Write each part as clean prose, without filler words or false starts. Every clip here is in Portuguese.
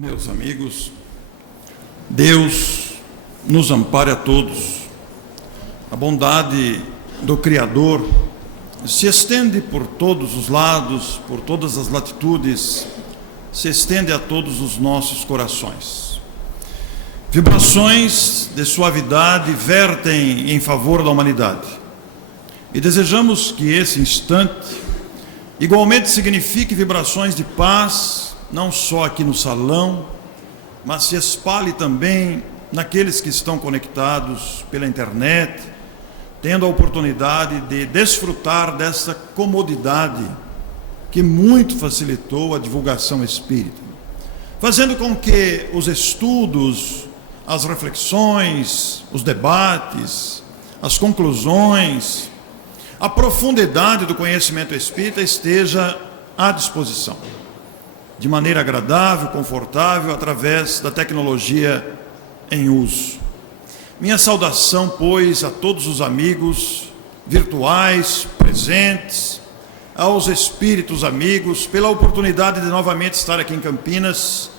Meus amigos, Deus nos ampare a todos. A bondade do Criador se estende por todos os lados, por todas as latitudes, se estende a todos os nossos corações. Vibrações de suavidade vertem em favor da humanidade. E desejamos que esse instante igualmente signifique vibrações de paz, não só aqui no salão, mas se espalhe também naqueles que estão conectados pela internet, tendo a oportunidade de desfrutar dessa comodidade que muito facilitou a divulgação espírita, fazendo com que os estudos, as reflexões, os debates, as conclusões, a profundidade do conhecimento espírita esteja à disposição, de maneira agradável, confortável, através da tecnologia em uso. Minha saudação, pois, a todos os amigos virtuais, presentes, aos espíritos amigos, pela oportunidade de novamente estar aqui em Campinas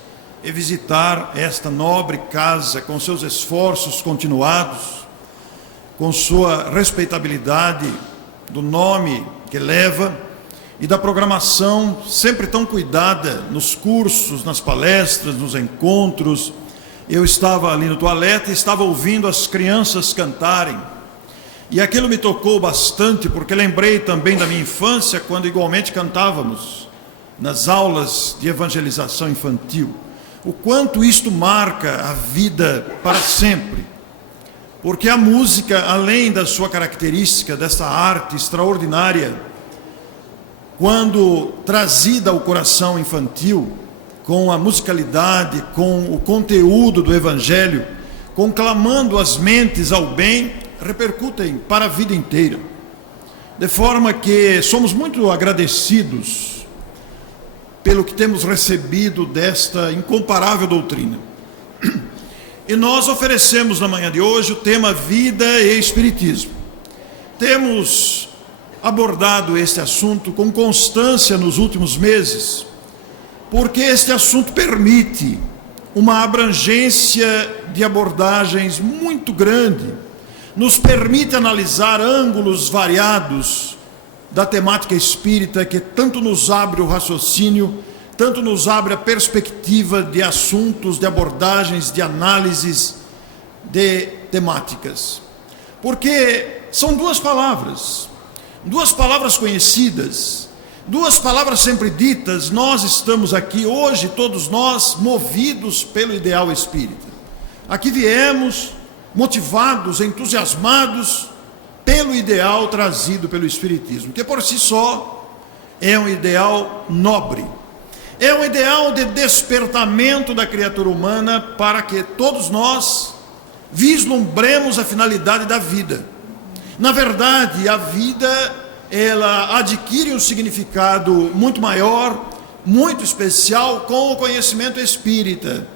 e visitar esta nobre casa com seus esforços continuados, com sua respeitabilidade do nome que leva, e da programação sempre tão cuidada nos cursos, nas palestras, nos encontros. Eu estava ali no toalete e estava ouvindo as crianças cantarem, e aquilo me tocou bastante, porque lembrei também da minha infância, quando igualmente cantávamos nas aulas de evangelização infantil. O quanto isto marca a vida para sempre, porque a música, além da sua característica, dessa arte extraordinária, quando trazida ao coração infantil, com a musicalidade, com o conteúdo do Evangelho, conclamando as mentes ao bem, repercutem para a vida inteira. De forma que somos muito agradecidos pelo que temos recebido desta incomparável doutrina. E nós oferecemos na manhã de hoje o tema Vida e Espiritismo. Temos abordado este assunto com constância nos últimos meses, porque este assunto permite uma abrangência de abordagens muito grande, nos permite analisar ângulos variados da temática espírita, que tanto nos abre o raciocínio, tanto nos abre a perspectiva de assuntos, de abordagens, de análises, de temáticas. Porque são duas palavras conhecidas, duas palavras sempre ditas. Nós estamos aqui hoje, todos nós, movidos pelo ideal espírita. Aqui viemos motivados, entusiasmados pelo ideal trazido pelo Espiritismo, que por si só é um ideal nobre, é um ideal de despertamento da criatura humana, para que todos nós vislumbremos a finalidade da vida. Na verdade, a vida, ela adquire um significado muito maior, muito especial, com o conhecimento espírita.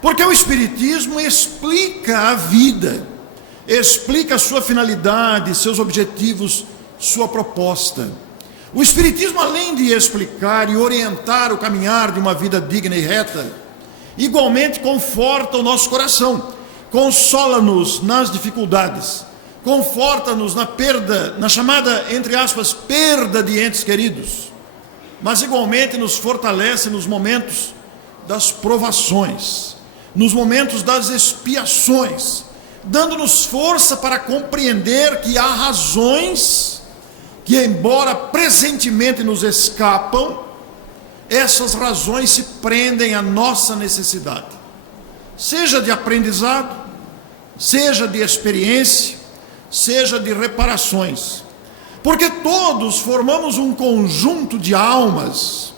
Porque o Espiritismo explica a vida, explica a sua finalidade, seus objetivos, sua proposta. O Espiritismo, além de explicar e orientar o caminhar de uma vida digna e reta, igualmente conforta o nosso coração, consola-nos nas dificuldades, conforta-nos na perda, na chamada, entre aspas, perda de entes queridos, mas igualmente nos fortalece nos momentos das provações, nos momentos das expiações, dando-nos força para compreender que há razões que, embora presentemente nos escapam, essas razões se prendem à nossa necessidade, seja de aprendizado, seja de experiência, seja de reparações, porque todos formamos um conjunto de almas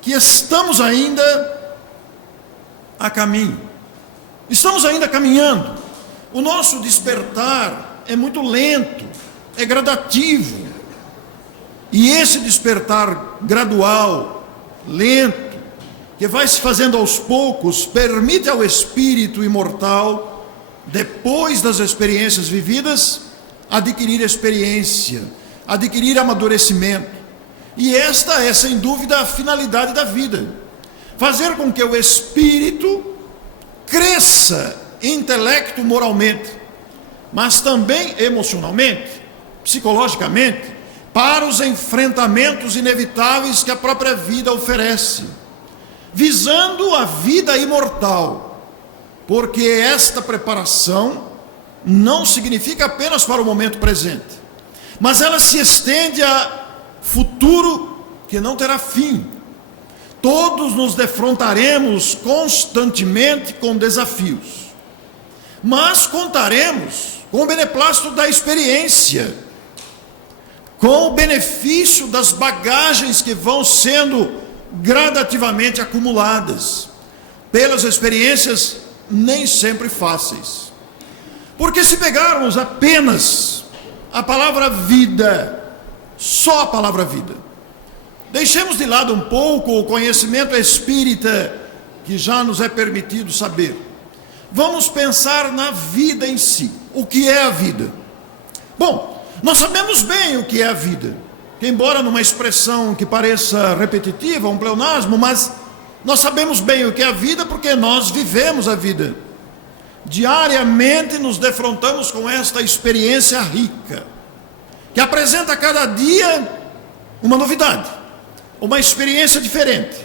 que estamos ainda a caminho, estamos ainda caminhando. O nosso despertar é muito lento, é gradativo, e esse despertar gradual, lento, que vai se fazendo aos poucos, permite ao espírito imortal, depois das experiências vividas, adquirir experiência, adquirir amadurecimento. E esta é, sem dúvida, a finalidade da vida. fazer com que o espírito cresça intelecto moralmente, mas também emocionalmente, psicologicamente, para os enfrentamentos inevitáveis que a própria vida oferece, visando a vida imortal, porque esta preparação não significa apenas para o momento presente, mas ela se estende a futuro que não terá fim. Todos nos defrontaremos constantemente com desafios, mas contaremos com o beneplácito da experiência, com o benefício das bagagens que vão sendo gradativamente acumuladas, pelas experiências nem sempre fáceis. Porque se pegarmos apenas a palavra vida, só a palavra vida, deixemos de lado um pouco o conhecimento espírita que já nos é permitido saber. Vamos pensar na vida em si. O que é a vida? Bom, nós sabemos bem o que é a vida, que embora numa expressão que pareça repetitiva, um pleonasmo, mas nós sabemos bem o que é a vida porque nós vivemos a vida. Diariamente nos defrontamos com esta experiência rica, que apresenta a cada dia uma novidade, uma experiência diferente,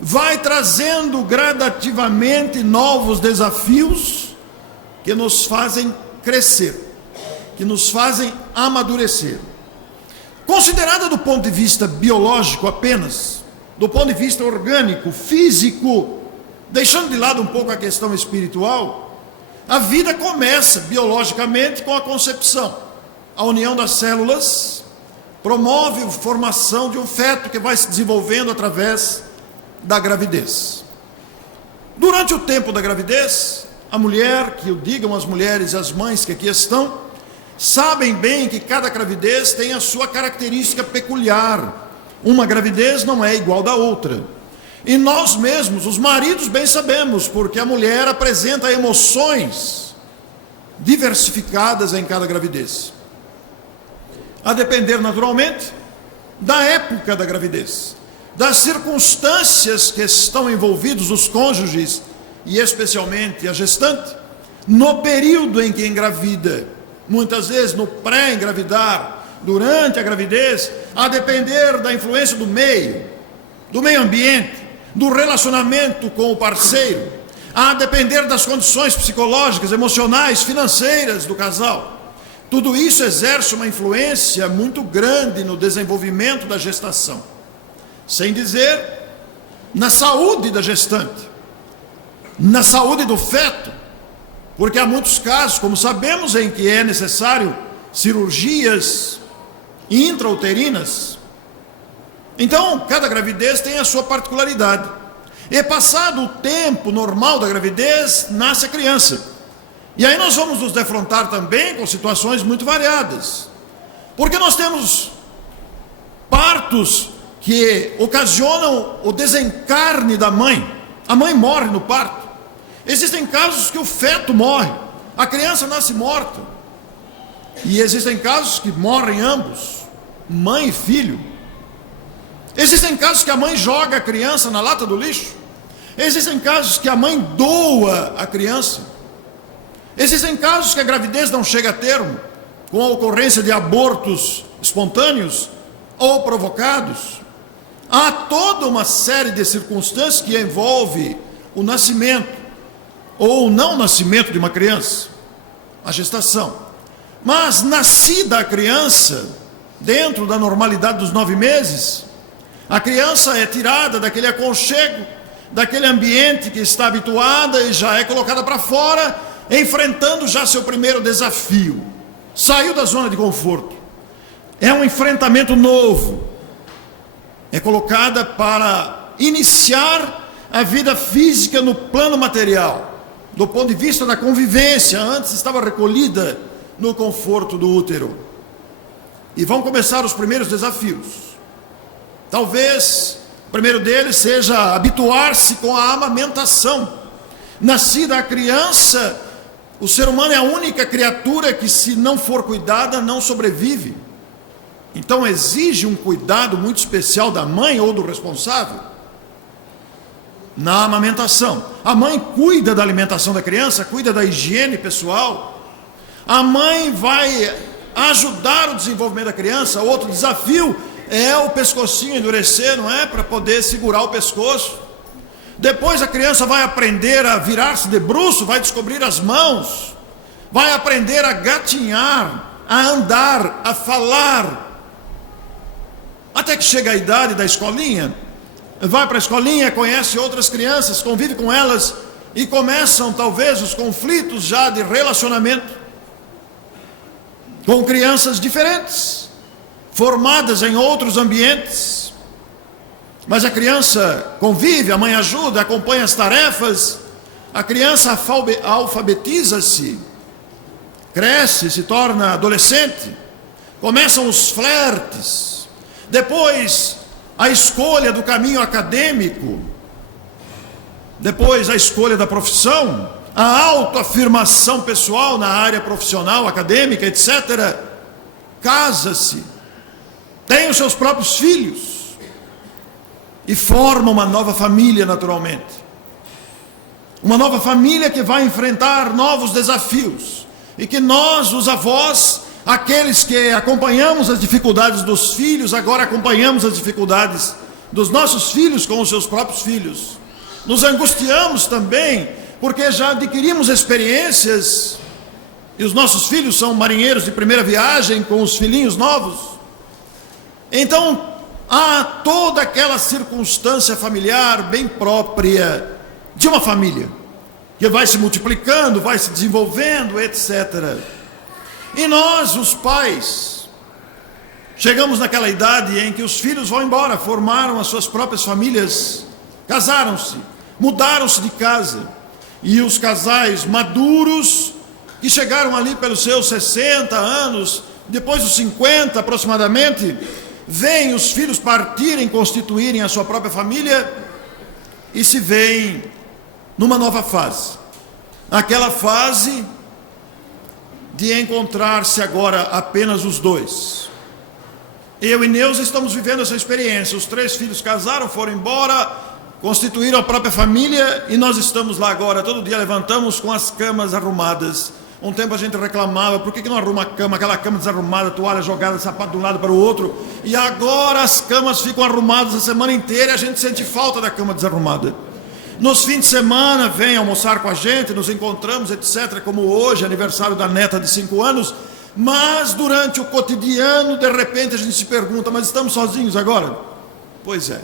vai trazendo gradativamente novos desafios que nos fazem crescer, que nos fazem amadurecer. Considerada do ponto de vista biológico apenas, do ponto de vista orgânico, físico, deixando de lado um pouco a questão espiritual, a vida começa biologicamente com a concepção. A união das células promove a formação de um feto que vai se desenvolvendo através da gravidez. Durante o tempo da gravidez, a mulher, que o digam as mulheres e as mães que aqui estão, sabem bem que cada gravidez tem a sua característica peculiar. Uma gravidez não é igual da outra. E nós mesmos, os maridos, bem sabemos, porque a mulher apresenta emoções diversificadas em cada gravidez. A depender, naturalmente, da época da gravidez, das circunstâncias que estão envolvidos os cônjuges, e especialmente a gestante, no período em que engravida, muitas vezes no pré-engravidar, durante a gravidez, a depender da influência do meio ambiente, do relacionamento com o parceiro, a depender das condições psicológicas, emocionais, financeiras do casal. Tudo isso exerce uma influência muito grande no desenvolvimento da gestação, sem dizer na saúde da gestante, na saúde do feto, porque há muitos casos, como sabemos, em que é necessário cirurgias intrauterinas. Então, cada gravidez tem a sua particularidade. E passado o tempo normal da gravidez, nasce a criança. E aí nós vamos nos defrontar também com situações muito variadas. Porque nós temos partos que ocasionam o desencarne da mãe. A mãe morre no parto. Existem casos que o feto morre, a criança nasce morta. E existem casos que morrem ambos, mãe e filho. Existem casos que a mãe joga a criança na lata do lixo. Existem casos que a mãe doa a criança. Existem casos que a gravidez não chega a termo, com a ocorrência de abortos espontâneos ou provocados. Há toda uma série de circunstâncias que envolve o nascimento ou o não nascimento de uma criança, a gestação. Mas nascida a criança, dentro da normalidade dos 9 meses, a criança é tirada daquele aconchego, daquele ambiente que está habituada e já é colocada para fora, enfrentando já seu primeiro desafio. Saiu da zona de conforto. É um enfrentamento novo. É colocada para iniciar a vida física no plano material. Do ponto de vista da convivência, antes estava recolhida no conforto do útero. E vão começar os primeiros desafios. Talvez o primeiro deles seja habituar-se com a amamentação. Nascida a criança, o ser humano é a única criatura que, se não for cuidada, não sobrevive. Então exige um cuidado muito especial da mãe ou do responsável. na amamentação. A mãe cuida da alimentação da criança, cuida da higiene pessoal. A mãe vai ajudar o desenvolvimento da criança. Outro desafio é o pescocinho endurecer, não é? Para poder segurar o pescoço. Depois a criança vai aprender a virar-se de bruço, vai descobrir as mãos, vai aprender a gatinhar, a andar, a falar. Até que chega a idade da escolinha, vai para a escolinha, conhece outras crianças, convive com elas e começam talvez os conflitos já de relacionamento com crianças diferentes, formadas em outros ambientes. Mas a criança convive, a mãe ajuda, acompanha as tarefas, a criança alfabetiza-se, cresce, se torna adolescente, começam os flertes, depois a escolha do caminho acadêmico, depois a escolha da profissão, a autoafirmação pessoal na área profissional, acadêmica, etc. Casa-se, tem os seus próprios filhos e forma uma nova família naturalmente. Uma nova família que vai enfrentar novos desafios e que nós, os avós, aqueles que acompanhamos as dificuldades dos filhos, agora acompanhamos as dificuldades dos nossos filhos com os seus próprios filhos. Nos angustiamos também, porque já adquirimos experiências, e os nossos filhos são marinheiros de primeira viagem com os filhinhos novos. Então, há toda aquela circunstância familiar bem própria de uma família, que vai se multiplicando, vai se desenvolvendo, etc. E nós, os pais, chegamos naquela idade em que os filhos vão embora, formaram as suas próprias famílias, casaram-se, mudaram-se de casa. E os casais maduros, que chegaram ali pelos seus 60 anos, depois dos 50 aproximadamente, veem os filhos partirem, constituírem a sua própria família e se veem numa nova fase. Aquela fase de encontrar-se agora apenas os dois. Eu e Neuza estamos vivendo essa experiência. Os 3 filhos casaram, foram embora, constituíram a própria família e nós estamos lá agora. Todo dia levantamos com as camas arrumadas. Um tempo a gente reclamava, por que não arruma a cama, aquela cama desarrumada, toalha jogada, sapato de um lado para o outro. E agora as camas ficam arrumadas a semana inteira e a gente sente falta da cama desarrumada. Nos fins de semana vem almoçar com a gente, nos encontramos, etc. Como hoje, aniversário da neta de 5 anos. Mas durante o cotidiano, de repente a gente se pergunta, mas estamos sozinhos agora? Pois é.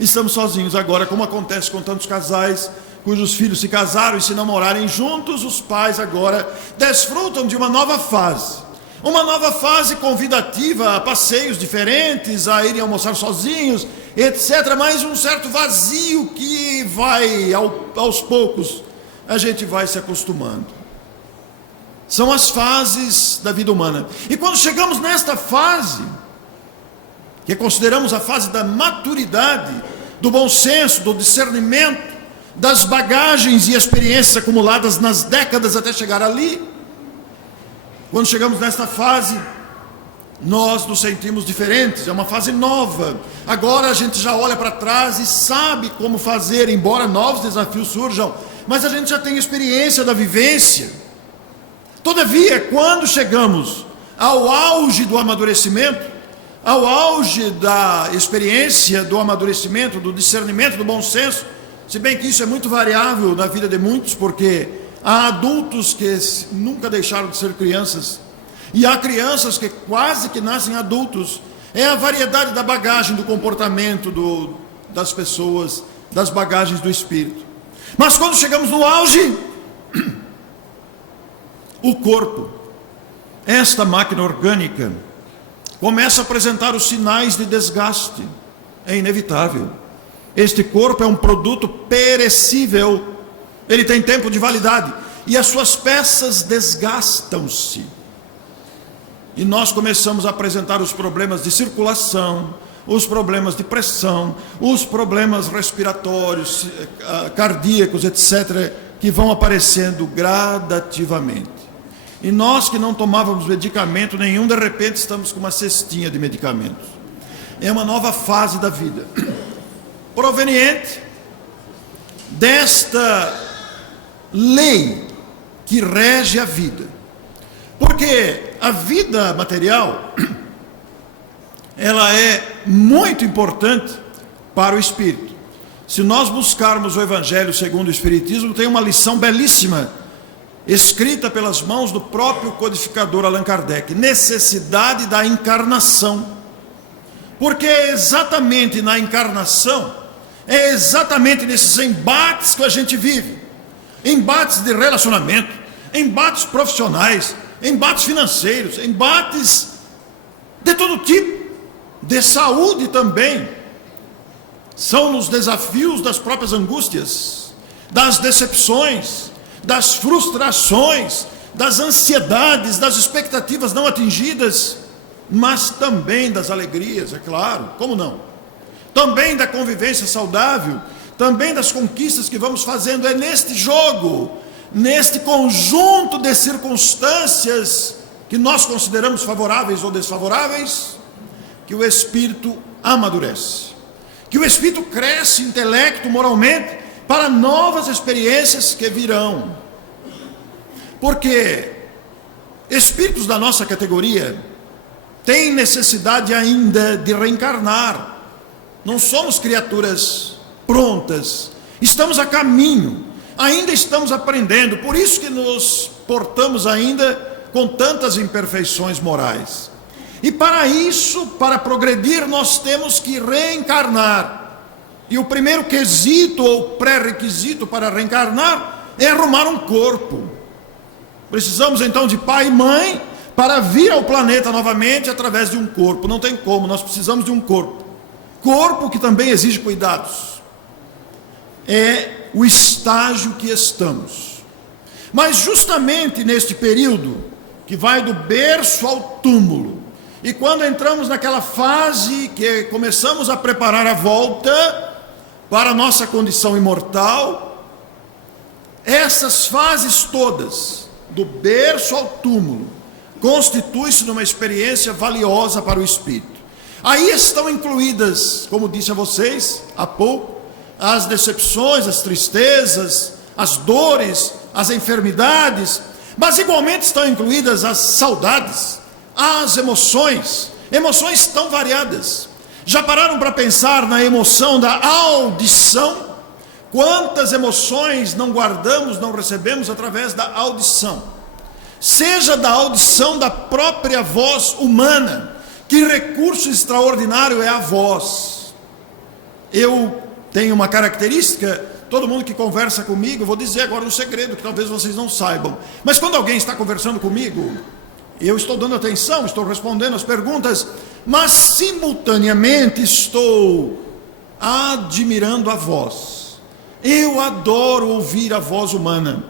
Estamos sozinhos agora, como acontece com tantos casais cujos filhos se casaram e se namorarem juntos. Os pais agora desfrutam de uma nova fase convidativa a passeios diferentes, a irem almoçar sozinhos, etc. Mas um certo vazio que vai, aos poucos, a gente vai se acostumando. São as fases da vida humana. E quando chegamos nesta fase, que consideramos a fase da maturidade, do bom senso, do discernimento, das bagagens e experiências acumuladas nas décadas até chegar ali, quando chegamos nesta fase, nós nos sentimos diferentes, é uma fase nova. Agora a gente já olha para trás e sabe como fazer, embora novos desafios surjam, mas a gente já tem experiência da vivência. Todavia, quando chegamos ao auge do amadurecimento, ao auge da experiência do amadurecimento, do discernimento, do bom senso, se bem que isso é muito variável na vida de muitos, porque há adultos que nunca deixaram de ser crianças, e há crianças que quase que nascem adultos. É a variedade da bagagem, do comportamento das pessoas, das bagagens do espírito. Mas quando chegamos no auge, o corpo, esta máquina orgânica, começa a apresentar os sinais de desgaste. É inevitável. Este corpo é um produto perecível, ele tem tempo de validade, e as suas peças desgastam-se. E nós começamos a apresentar os problemas de circulação, os problemas de pressão, os problemas respiratórios, cardíacos, etc., que vão aparecendo gradativamente. E nós que não tomávamos medicamento nenhum, de repente estamos com uma cestinha de medicamentos. É uma nova fase da vida, proveniente desta lei que rege a vida. Porque a vida material, ela é muito importante para o espírito. Se nós buscarmos o Evangelho segundo o Espiritismo, tem uma lição belíssima, escrita pelas mãos do próprio codificador Allan Kardec: necessidade da encarnação. Porque é exatamente na encarnação, é exatamente nesses embates que a gente vive, embates de relacionamento, embates profissionais, embates financeiros, embates de todo tipo, de saúde também. São nos desafios das próprias angústias, das decepções, das frustrações, das ansiedades, das expectativas não atingidas, mas também das alegrias, é claro, como não? Também da convivência saudável, também das conquistas que vamos fazendo. É neste jogo, neste conjunto de circunstâncias que nós consideramos favoráveis ou desfavoráveis, que o espírito amadurece, que o espírito cresce intelecto, moralmente, para novas experiências que virão. Porque espíritos da nossa categoria têm necessidade ainda de reencarnar. Não somos criaturas prontas, estamos a caminho, ainda estamos aprendendo. Por isso que nos portamos ainda com tantas imperfeições morais. E para isso, para progredir, nós temos que reencarnar. E o primeiro quesito ou pré-requisito para reencarnar é arrumar um corpo. Precisamos então de pai e mãe para vir ao planeta novamente através de um corpo. Não tem como, nós precisamos de um corpo. Corpo que também exige cuidados. É o estágio que estamos. Mas justamente neste período, que vai do berço ao túmulo, e quando entramos naquela fase que começamos a preparar a volta para a nossa condição imortal, essas fases todas, do berço ao túmulo, constitui-se numa experiência valiosa para o espírito. Aí estão incluídas, como disse a vocês há pouco, as decepções, as tristezas, as dores, as enfermidades, mas igualmente estão incluídas as saudades, as emoções tão variadas. Já pararam para pensar na emoção da audição? Quantas emoções não guardamos, não recebemos através da audição? Seja da audição da própria voz humana. Que recurso extraordinário é a voz. Eu tenho uma característica, todo mundo que conversa comigo, vou dizer agora um segredo que talvez vocês não saibam, mas quando alguém está conversando comigo, eu estou dando atenção, estou respondendo as perguntas, mas simultaneamente estou admirando a voz. Eu adoro ouvir a voz humana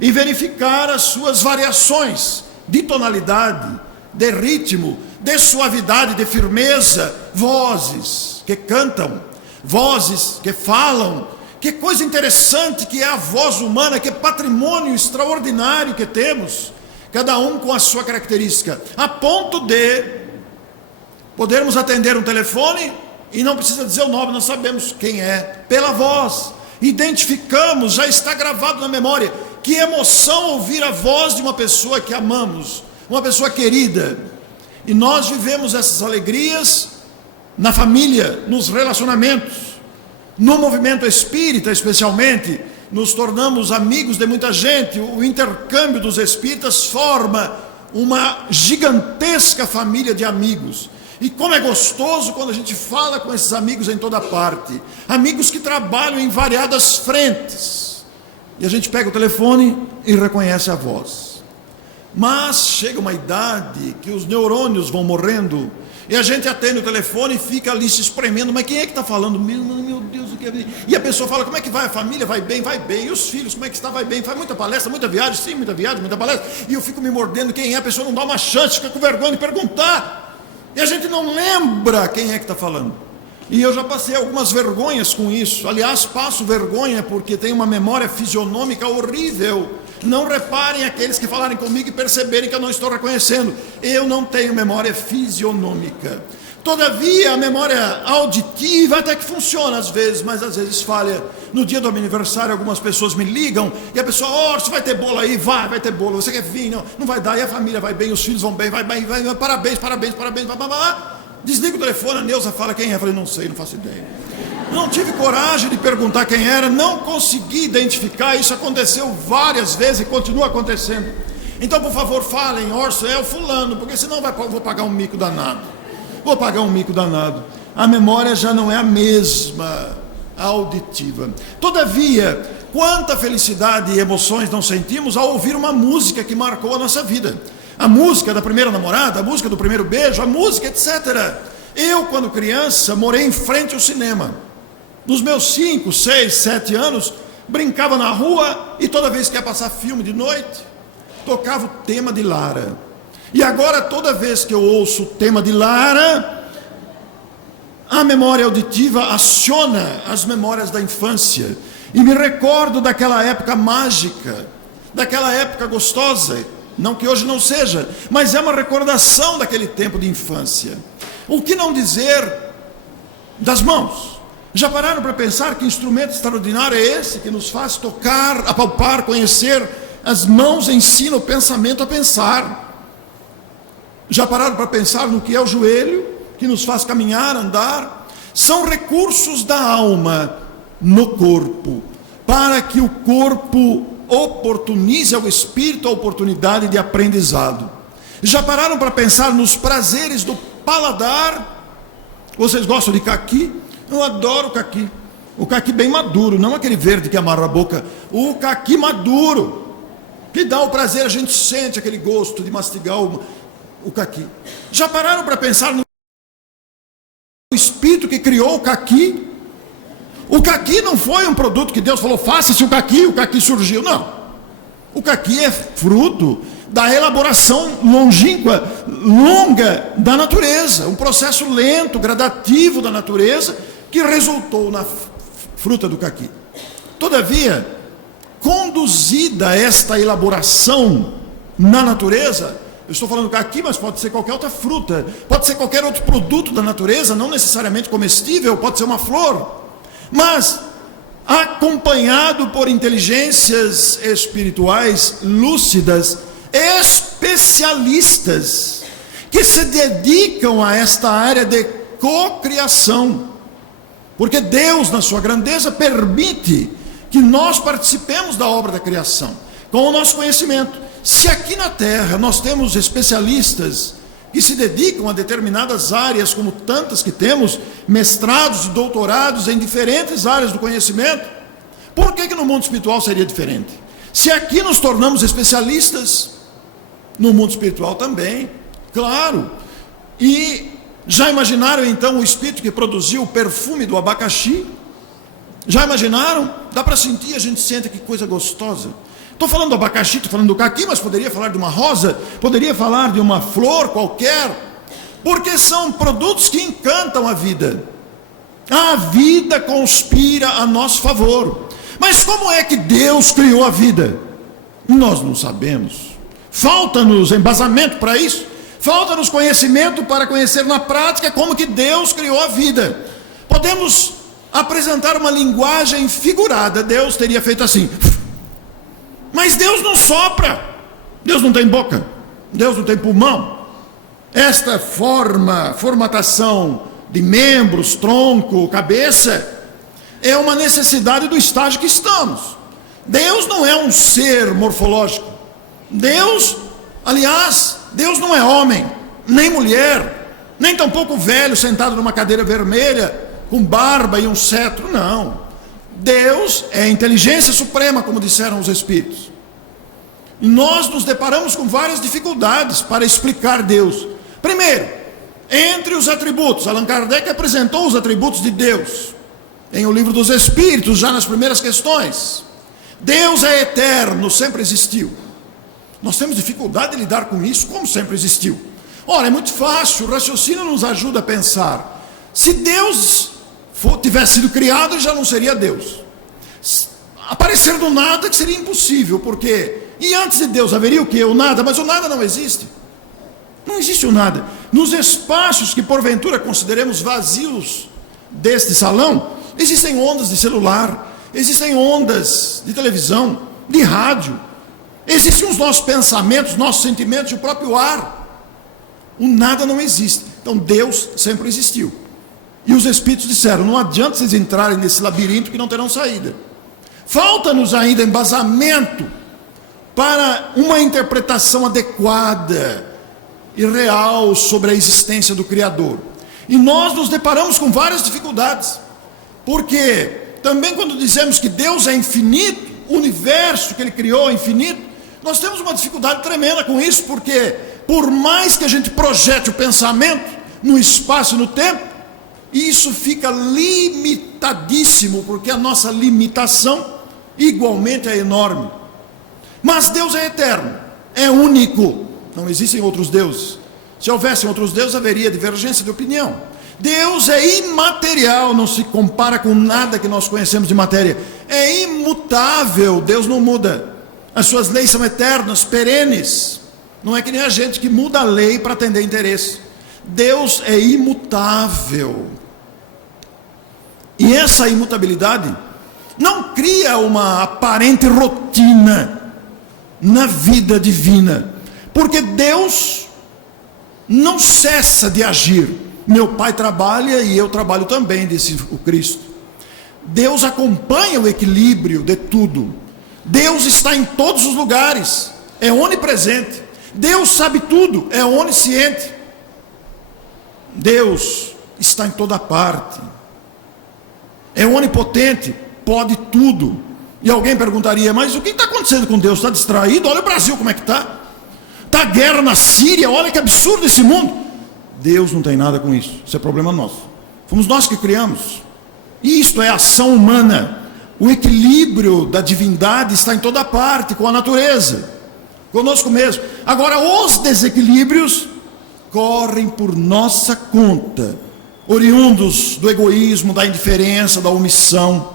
e verificar as suas variações de tonalidade, de ritmo, de suavidade, de firmeza. Vozes que cantam, vozes que falam. Que coisa interessante que é a voz humana, que patrimônio extraordinário que temos, cada um com a sua característica, a ponto de podermos atender um telefone e não precisa dizer o nome, nós sabemos quem é, pela voz, identificamos, já está gravado na memória. Que emoção ouvir a voz de uma pessoa que amamos, uma pessoa querida. E nós vivemos essas alegrias na família, nos relacionamentos, no movimento espírita especialmente, nos tornamos amigos de muita gente. O intercâmbio dos espíritas forma uma gigantesca família de amigos. E como é gostoso quando a gente fala com esses amigos em toda parte, amigos que trabalham em variadas frentes, e a gente pega o telefone e reconhece a voz. Mas chega uma idade que os neurônios vão morrendo, e a gente atende o telefone e fica ali se espremendo. Mas quem é que está falando? Meu Deus, o que é? E a pessoa fala: como é que vai a família? Vai bem, vai bem. E os filhos, como é que está? Vai bem. Faz muita palestra, muita viagem. Sim, muita viagem, muita palestra. E eu fico me mordendo quem é. A pessoa não dá uma chance, fica com vergonha de perguntar. E a gente não lembra quem é que está falando. E eu já passei algumas vergonhas com isso. Aliás, passo vergonha porque tenho uma memória fisionômica horrível. Não reparem aqueles que falarem comigo e perceberem que eu não estou reconhecendo. Eu não tenho memória fisionômica. Todavia, a memória auditiva até que funciona às vezes, mas às vezes falha. No dia do meu aniversário, algumas pessoas me ligam e a pessoa, você vai ter bolo aí? Vai ter bolo. Você quer vir? Não vai dar. E a família vai bem, os filhos vão bem, vai, parabéns. Desliga o telefone, a Neuza fala quem é. Eu falei, não sei, não faço ideia. Não tive coragem de perguntar quem era, não consegui identificar. Isso aconteceu várias vezes e continua acontecendo. Então, por favor, falem, Orson, é o fulano, porque senão vou pagar um mico danado. A memória já não é a mesma auditiva. Todavia, quanta felicidade e emoções não sentimos ao ouvir uma música que marcou a nossa vida. A música da primeira namorada, a música do primeiro beijo, a música, etc. Eu, quando criança, morei em frente ao cinema. Nos meus 5, 6, 7 anos, brincava na rua e toda vez que ia passar filme de noite, tocava o tema de Lara. E agora, toda vez que eu ouço o tema de Lara, a memória auditiva aciona as memórias da infância. E me recordo daquela época mágica, daquela época gostosa. Não que hoje não seja, mas é uma recordação daquele tempo de infância. O que não dizer das mãos? Já pararam para pensar que instrumento extraordinário é esse que nos faz tocar, apalpar, conhecer? As mãos ensinam o pensamento a pensar. Já pararam para pensar no que é o joelho, que nos faz caminhar, andar? São recursos da alma no corpo, para que o corpo oportunize ao espírito a oportunidade de aprendizado. Já pararam para pensar nos prazeres do paladar? Vocês gostam de caqui? Eu adoro caqui. O caqui bem maduro, não aquele verde que amarra a boca. O caqui maduro, que dá o prazer, a gente sente aquele gosto de mastigar o caqui. Já pararam para pensar no espírito que criou o caqui? O caqui não foi um produto que Deus falou, faça-se o caqui surgiu. Não. O caqui é fruto da elaboração longínqua, longa da natureza. Um processo lento, gradativo da natureza, que resultou na fruta do caqui. Todavia, conduzida esta elaboração na natureza, eu estou falando caqui, mas pode ser qualquer outra fruta, pode ser qualquer outro produto da natureza, não necessariamente comestível, pode ser uma flor, mas acompanhado por inteligências espirituais lúcidas, especialistas, que se dedicam a esta área de cocriação, porque Deus, na sua grandeza, permite que nós participemos da obra da criação, com o nosso conhecimento. Se aqui na Terra nós temos especialistas que se dedicam a determinadas áreas, como tantas que temos, mestrados e doutorados em diferentes áreas do conhecimento, por que no mundo espiritual seria diferente? Se aqui nos tornamos especialistas, no mundo espiritual também, claro. E já imaginaram então o espírito que produziu o perfume do abacaxi? Já imaginaram? Dá para sentir, a gente sente que coisa gostosa. Estou falando do abacaxi, estou falando do caqui, mas poderia falar de uma rosa, poderia falar de uma flor qualquer, porque são produtos que encantam a vida. A vida conspira a nosso favor. Mas como é que Deus criou a vida? Nós não sabemos. Falta-nos embasamento para isso. Falta-nos conhecimento para conhecer na prática como que Deus criou a vida. Podemos apresentar uma linguagem figurada. Deus teria feito assim. Mas Deus não sopra. Deus não tem boca. Deus não tem pulmão. Esta formatação de membros, tronco, cabeça, é uma necessidade do estágio que estamos. Deus não é um ser morfológico. Deus, aliás, Deus não é homem, nem mulher, nem tampouco velho sentado numa cadeira vermelha, com barba e um cetro, não. Deus é a inteligência suprema, como disseram os Espíritos. E nós nos deparamos com várias dificuldades para explicar Deus. Primeiro, entre os atributos, Allan Kardec apresentou os atributos de Deus, em O Livro dos Espíritos, já nas primeiras questões. Deus é eterno, sempre existiu. Nós temos dificuldade de lidar com isso, como sempre existiu. Ora, é muito fácil, o raciocínio nos ajuda a pensar. Se Deus tivesse sido criado, ele já não seria Deus. Aparecer do nada que seria impossível, porque... E antes de Deus haveria o quê? O nada, mas o nada não existe. Não existe o nada. nos espaços que porventura consideremos vazios deste salão, existem ondas de celular, existem ondas de televisão, de rádio, existem os nossos pensamentos, nossos sentimentos e o próprio ar. O nada não existe. Então Deus sempre existiu. E os Espíritos disseram: não adianta vocês entrarem nesse labirinto que não terão saída. Falta-nos ainda embasamento para uma interpretação adequada e real sobre a existência do Criador. E nós nos deparamos com várias dificuldades, porque também quando dizemos que Deus é infinito, o universo que Ele criou é infinito, nós temos uma dificuldade tremenda com isso, porque por mais que a gente projete o pensamento no espaço e no tempo, isso fica limitadíssimo, porque a nossa limitação igualmente é enorme. Mas Deus é eterno, é único, não existem outros deuses. Se houvessem outros deuses, haveria divergência de opinião. Deus é imaterial, não se compara com nada que nós conhecemos de matéria. É imutável, Deus não muda. As suas leis são eternas, perenes. Não é que nem a gente que muda a lei para atender interesse. Deus é imutável. E essa imutabilidade não cria uma aparente rotina na vida divina, porque Deus não cessa de agir. Meu Pai trabalha e eu trabalho também, disse o Cristo. Deus acompanha o equilíbrio de tudo. Deus está em todos os lugares, é onipresente. Deus sabe tudo, é onisciente. Deus está em toda parte, é onipotente, pode tudo. E alguém perguntaria: mas o que está acontecendo com Deus? Está distraído? Olha o Brasil como é que está. Está guerra na Síria, olha que absurdo esse mundo. Deus não tem nada com isso, isso é problema nosso. Fomos nós que criamos. Isto é ação humana. O equilíbrio da divindade está em toda parte, com a natureza, conosco mesmo. Agora, os desequilíbrios correm por nossa conta, oriundos do egoísmo, da indiferença, da omissão.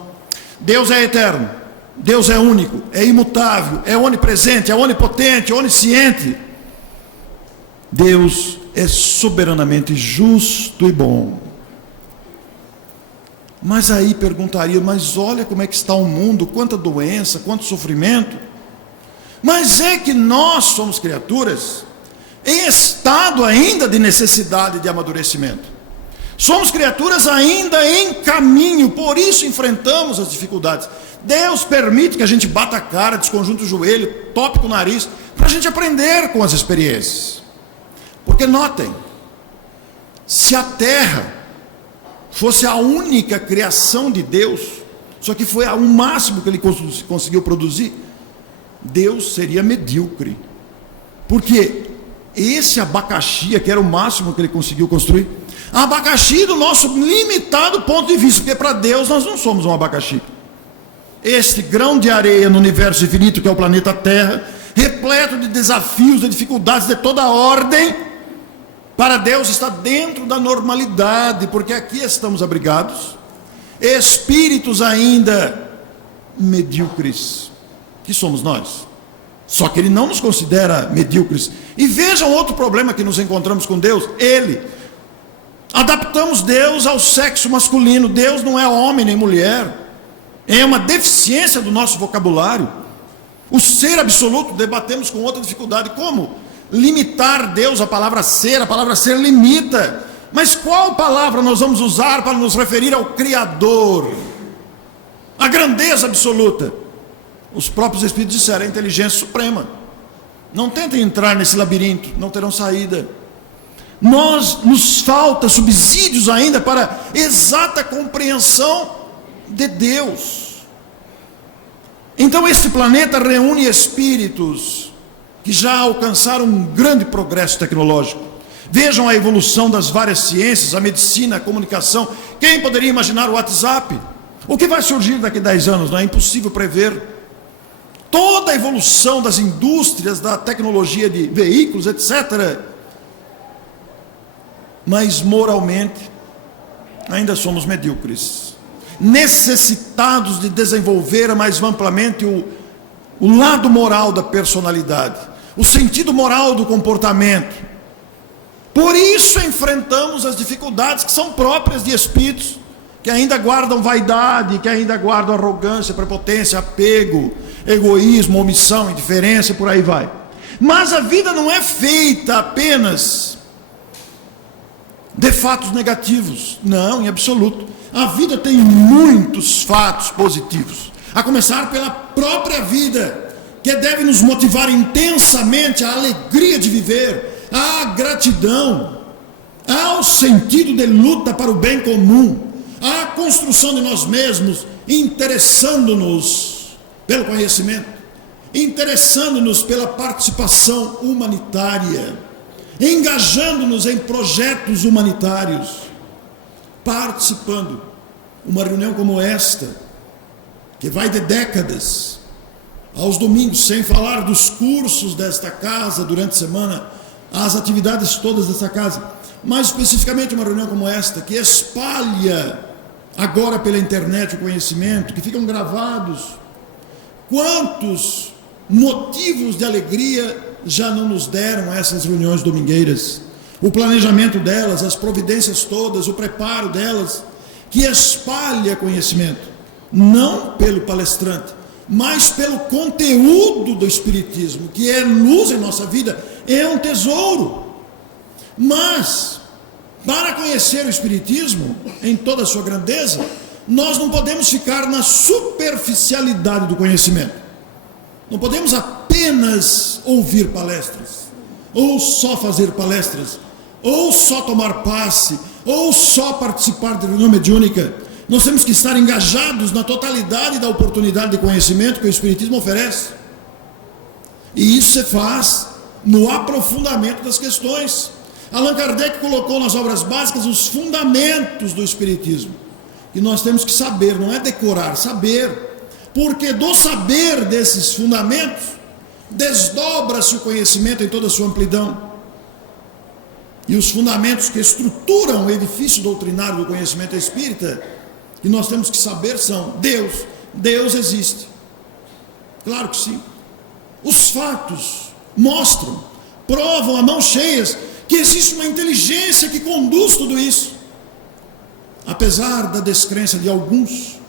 Deus é eterno, Deus é único, é imutável, é onipresente, é onipotente, é onisciente. Deus é soberanamente justo e bom. Mas aí perguntaria: mas olha como é que está o mundo, quanta doença, quanto sofrimento. Mas é que nós somos criaturas em estado ainda de necessidade de amadurecimento. Somos criaturas ainda em caminho, por isso enfrentamos as dificuldades. Deus permite que a gente bata a cara, desconjunte o joelho, tope com o nariz, para a gente aprender com as experiências. Porque notem, se a terra fosse a única criação de Deus, só que foi o máximo que Ele conseguiu produzir, Deus seria medíocre. Porque esse abacaxi, que era o máximo que Ele conseguiu construir, abacaxi do nosso limitado ponto de vista, porque para Deus nós não somos um abacaxi. Este grão de areia no universo infinito que é o planeta Terra, repleto de desafios, de dificuldades de toda ordem, para Deus está dentro da normalidade, porque aqui estamos abrigados, espíritos ainda medíocres, que somos nós. Só que Ele não nos considera medíocres. E vejam outro problema que nos encontramos com Deus: adaptamos Deus ao sexo masculino. Deus não é homem nem mulher, é uma deficiência do nosso vocabulário. O ser absoluto, debatemos com outra dificuldade. Como limitar Deus? A palavra ser limita. Mas qual palavra nós vamos usar para nos referir ao Criador, a grandeza absoluta? Os próprios Espíritos disseram: a inteligência suprema. Não tentem entrar nesse labirinto, não terão saída. Nos falta subsídios ainda para exata compreensão de Deus. Então este planeta reúne espíritos que já alcançaram um grande progresso tecnológico. Vejam a evolução das várias ciências, a medicina, a comunicação. Quem poderia imaginar o WhatsApp? O que vai surgir daqui a 10 anos? Não é impossível prever. Toda a evolução das indústrias, da tecnologia de veículos, etc. Mas moralmente ainda somos medíocres, necessitados de desenvolver mais amplamente o lado moral da personalidade, o sentido moral do comportamento. Por isso enfrentamos as dificuldades que são próprias de espíritos que ainda guardam vaidade, que ainda guardam arrogância, prepotência, apego, egoísmo, omissão, indiferença e por aí vai. Mas a vida não é feita apenas de fatos negativos, não, em absoluto. A vida tem muitos fatos positivos, a começar pela própria vida, que deve nos motivar intensamente à alegria de viver, à gratidão, ao sentido de luta para o bem comum, à construção de nós mesmos, interessando-nos pelo conhecimento, interessando-nos pela participação humanitária, engajando-nos em projetos humanitários, participando. Uma reunião como esta, que vai de décadas, aos domingos, sem falar dos cursos desta casa durante a semana, as atividades todas desta casa, mais especificamente uma reunião como esta, que espalha agora pela internet o conhecimento, que ficam gravados. Quantos motivos de alegria já não nos deram essas reuniões domingueiras? O planejamento delas, as providências todas, o preparo delas, que espalha conhecimento, não pelo palestrante, mas pelo conteúdo do Espiritismo, que é luz em nossa vida, é um tesouro. Mas, para conhecer o Espiritismo em toda a sua grandeza, nós não podemos ficar na superficialidade do conhecimento. Não podemos apenas ouvir palestras, ou só fazer palestras, ou só tomar passe, ou só participar de reunião mediúnica. Nós temos que estar engajados na totalidade da oportunidade de conhecimento que o Espiritismo oferece. E isso se faz no aprofundamento das questões. Allan Kardec colocou nas obras básicas os fundamentos do Espiritismo. E nós temos que saber, não é decorar, saber. Porque do saber desses fundamentos, desdobra-se o conhecimento em toda a sua amplidão. E os fundamentos que estruturam o edifício doutrinário do conhecimento espírita, que nós temos que saber, são Deus. Deus existe. Claro que sim. Os fatos mostram, provam a mãos cheias, que existe uma inteligência que conduz tudo isso. Apesar da descrença de alguns,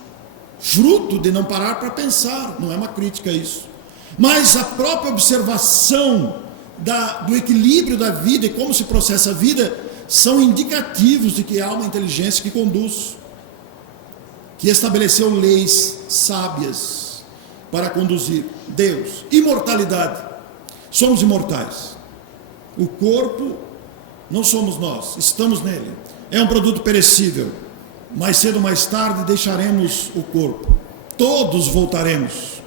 fruto de não parar para pensar, não é uma crítica a isso, mas a própria observação do equilíbrio da vida e como se processa a vida, são indicativos de que há uma inteligência que conduz, que estabeleceu leis sábias para conduzir. Deus. Imortalidade. Somos imortais. O corpo não somos nós, estamos nele. É um produto perecível. Mais cedo ou mais tarde deixaremos o corpo. Todos voltaremos.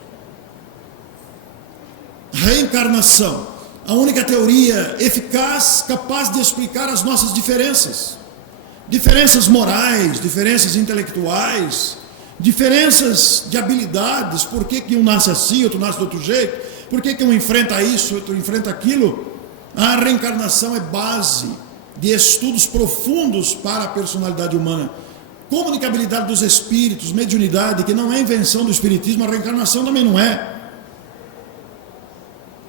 Reencarnação. A única teoria eficaz, capaz de explicar as nossas diferenças. Diferenças morais, diferenças intelectuais, diferenças de habilidades. Por que um nasce assim, outro nasce de outro jeito? Por que um enfrenta isso, outro enfrenta aquilo? A reencarnação é base de estudos profundos para a personalidade humana. Comunicabilidade dos espíritos, mediunidade, que não é invenção do Espiritismo, a reencarnação também não é.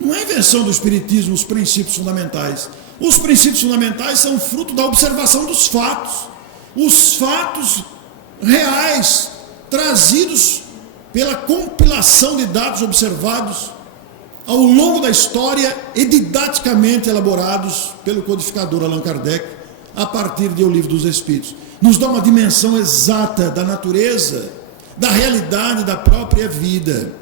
Não é invenção do Espiritismo os princípios fundamentais. Os princípios fundamentais são fruto da observação dos fatos. Os fatos reais, trazidos pela compilação de dados observados ao longo da história e didaticamente elaborados pelo codificador Allan Kardec, a partir de O Livro dos Espíritos. Nos dá uma dimensão exata da natureza, da realidade da própria vida.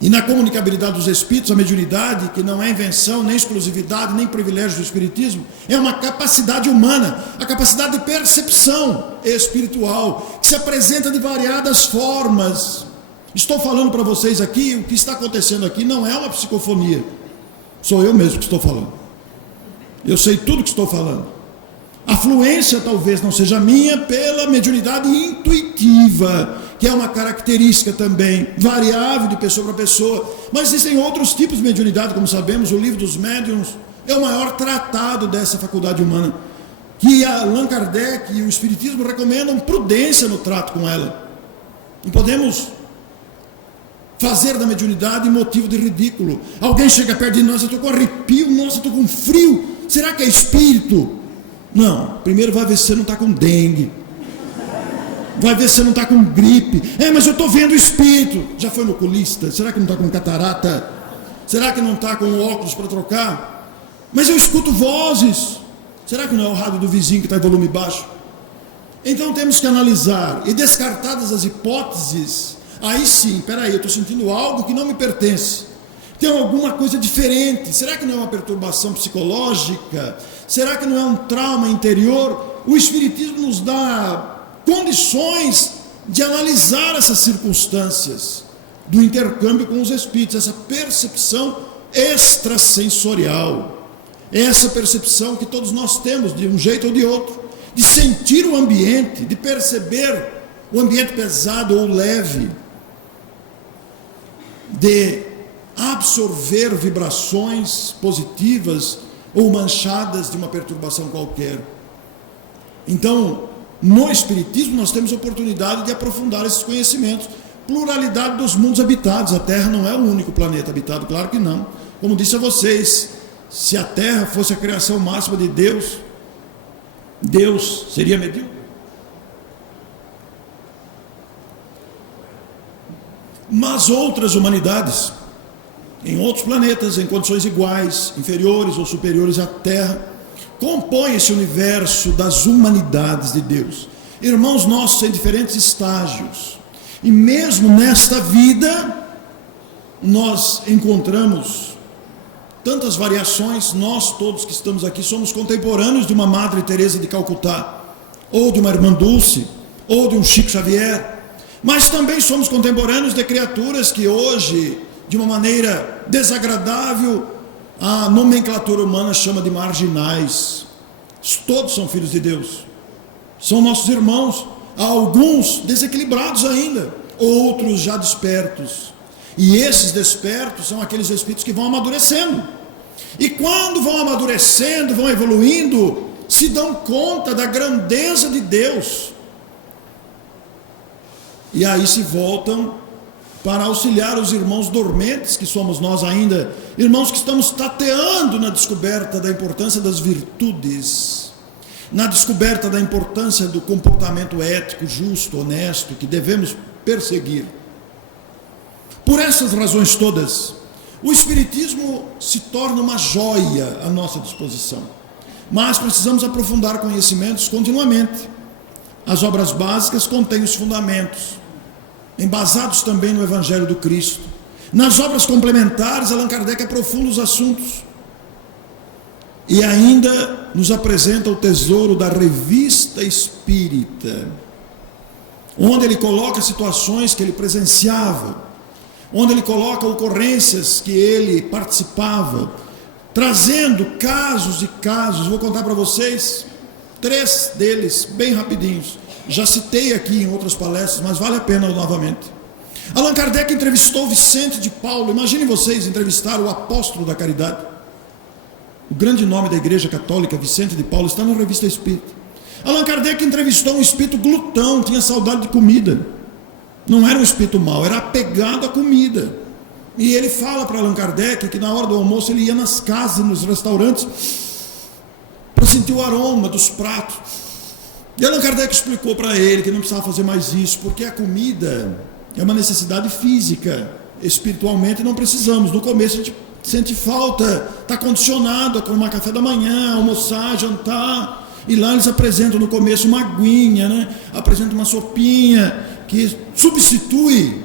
E na comunicabilidade dos espíritos, a mediunidade, que não é invenção, nem exclusividade, nem privilégio do Espiritismo, é uma capacidade humana, a capacidade de percepção espiritual, que se apresenta de variadas formas. Estou falando para vocês aqui, o que está acontecendo aqui não é uma psicofonia, sou eu mesmo que estou falando. Eu sei tudo que estou falando. A fluência talvez não seja minha pela mediunidade intuitiva, que é uma característica também variável de pessoa para pessoa, mas existem outros tipos de mediunidade, como sabemos. O Livro dos Médiuns é o maior tratado dessa faculdade humana, que Allan Kardec e o Espiritismo recomendam prudência no trato com ela. Não podemos fazer da mediunidade motivo de ridículo. Alguém chega perto de nós, eu estou com arrepio, nossa, eu estou com frio. Será que é espírito? Não, primeiro vai ver se você não está com dengue. Vai ver se você não está com gripe. Mas eu estou vendo o espírito. Já foi no oculista? Será que não está com catarata? Será que não está com óculos para trocar? Mas eu escuto vozes. Será que não é o rádio do vizinho que está em volume baixo? Então temos que analisar. E descartadas as hipóteses, aí sim, peraí, eu estou sentindo algo que não me pertence. Tem alguma coisa diferente. Será que não é uma perturbação psicológica? Será que não é um trauma interior? O Espiritismo nos dá condições de analisar essas circunstâncias do intercâmbio com os espíritos, essa percepção extrasensorial, essa percepção que todos nós temos de um jeito ou de outro, de sentir o ambiente, de perceber o ambiente pesado ou leve, de absorver vibrações positivas ou manchadas de uma perturbação qualquer. Então, no Espiritismo nós temos oportunidade de aprofundar esses conhecimentos. Pluralidade dos mundos habitados. A Terra não é o único planeta habitado, claro que não. Como disse a vocês, se a Terra fosse a criação máxima de Deus, Deus seria medíocre. Mas outras humanidades, em outros planetas, em condições iguais, inferiores ou superiores à Terra, compõem esse universo das humanidades de Deus. Irmãos nossos em diferentes estágios. E mesmo nesta vida, nós encontramos tantas variações. Nós todos que estamos aqui somos contemporâneos de uma Madre Teresa de Calcutá, ou de uma Irmã Dulce, ou de um Chico Xavier. Mas também somos contemporâneos de criaturas que hoje, de uma maneira desagradável, a nomenclatura humana chama de marginais. Todos são filhos de Deus, são nossos irmãos. Há alguns desequilibrados ainda, outros já despertos. E esses despertos são aqueles espíritos que vão amadurecendo. E quando vão amadurecendo, vão evoluindo, se dão conta da grandeza de Deus. E aí se voltam para auxiliar os irmãos dormentes, que somos nós ainda, irmãos que estamos tateando na descoberta da importância das virtudes, na descoberta da importância do comportamento ético, justo, honesto, que devemos perseguir. Por essas razões todas, o Espiritismo se torna uma joia à nossa disposição, mas precisamos aprofundar conhecimentos continuamente. As obras básicas contêm os fundamentos, embasados também no Evangelho do Cristo. Nas obras complementares, Allan Kardec aprofunda os assuntos e ainda nos apresenta o tesouro da Revista Espírita, onde ele coloca situações que ele presenciava, onde ele coloca ocorrências que ele participava, trazendo casos e casos. Vou contar para vocês 3 deles, bem rapidinhos. Já citei aqui em outras palestras, mas vale a pena novamente. Allan Kardec entrevistou Vicente de Paulo. Imaginem vocês entrevistar o apóstolo da caridade. O grande nome da Igreja Católica, Vicente de Paulo, está na Revista Espírita. Allan Kardec entrevistou um espírito glutão, tinha saudade de comida. Não era um espírito mau, era apegado à comida. E ele fala para Allan Kardec que na hora do almoço ele ia nas casas, nos restaurantes, para sentir o aroma dos pratos. E Allan Kardec explicou para ele que não precisava fazer mais isso, porque a comida é uma necessidade física. Espiritualmente não precisamos. No começo a gente sente falta, está condicionado a tomar café da manhã, almoçar, jantar. E lá eles apresentam no começo uma aguinha, né? Apresentam uma sopinha que substitui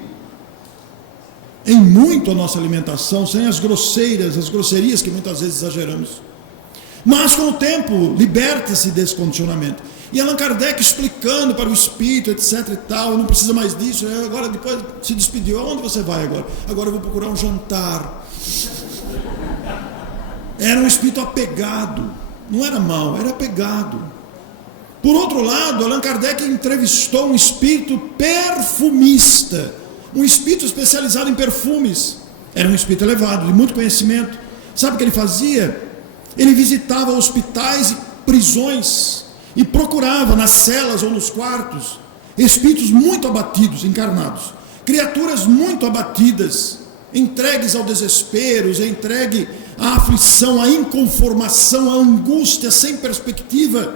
em muito a nossa alimentação, sem as grosserias que muitas vezes exageramos. Mas com o tempo liberta-se desse condicionamento. E Allan Kardec explicando para o espírito, etc e tal, não precisa mais disso. Agora depois se despediu. Aonde você vai agora? Agora eu vou procurar um jantar. Era um espírito apegado. Não era mau, era apegado. Por outro lado, Allan Kardec entrevistou um espírito perfumista, um espírito especializado em perfumes. Era um espírito elevado, de muito conhecimento. Sabe o que ele fazia? Ele visitava hospitais e prisões e procurava nas celas ou nos quartos espíritos muito abatidos, encarnados, criaturas muito abatidas, entregues ao desespero, entregues a aflição, a inconformação, a angústia sem perspectiva,